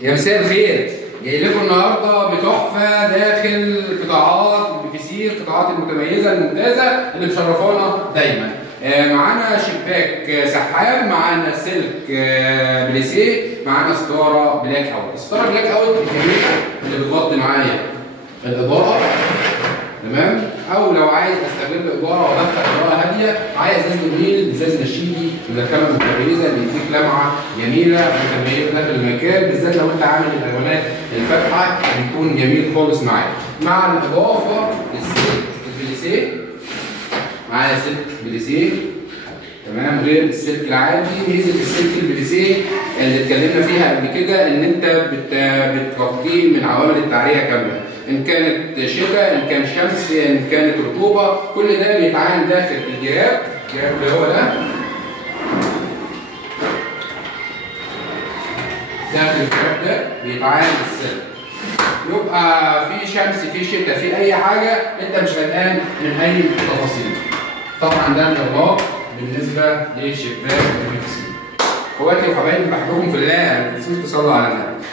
يا مساء الخير، جاي لكم النهارده بتحفه داخل قطاعات البيفيسي، القطاعات المتميزه الممتازه اللي مشرفانا دايما. معانا شباك سحاب، معانا سلك بليسيه، معانا ستاره بلاك اوت. الستاره بلاك اوت الجميله اللي بتغطي معايا الاضاءه، تمام؟ او لو عايز استغل اضاءه وادخل اضاءه هاديه، معايا ازاز جميل، ازاز نشيدي من الخامه المتميزه اللي يديك لمعه جميله متميزه داخل المكان، بالذات لو انت عامل الالوانات الفاتحه بيكون جميل خالص معايا. مع الاضافه للسلك البليسيه، معايا سلك بليسيه تمام غير السلك العادي. ميزه السلك البليسيه اللي اتكلمنا فيها قبل كده ان انت بتغطيه من عوامل التعريه كامله، ان كانت شتاء، ان كان شمس، ان كانت رطوبه، كل ده بيتعامل داخل الجراب اللي هو ده. داخل الجراب ده بيتعامل السلك، يبقى في شمس، في شتاء، في اي حاجه انت مش قلقان من اي تفاصيل. طبعا ده الاغلاق بالنسبه للشباك البيفيسي. اخواتي وحبايبي بحبكم في الله، ما تنسوش تصلوا على النبي.